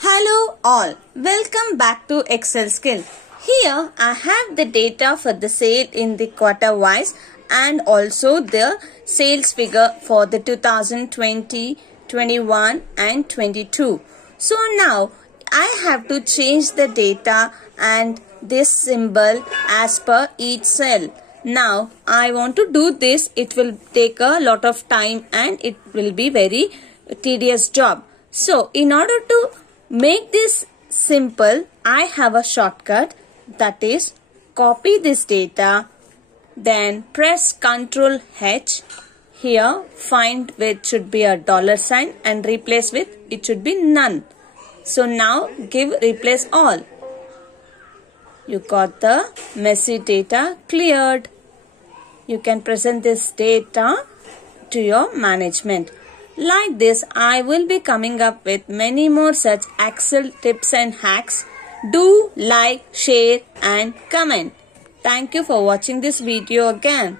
Hello all, welcome back to Excel Skill. Here I have the data for the sale in the quarter wise and also the sales figure for the 2020, 21 and 22. So now I have to change the data and this symbol as per each cell. Now I want to do this. It will take a lot of time and it will be very tedious job. So in order to make this simple, I have a shortcut, that is copy this data, then press Ctrl H. Here find which should be a $sign and replace with it should be none. So now give replace all. You got the messy data cleared. You can present this data to your management. Like this, I will be coming up with many more such Excel tips and hacks. Do like, share and comment. Thank you for watching this video again.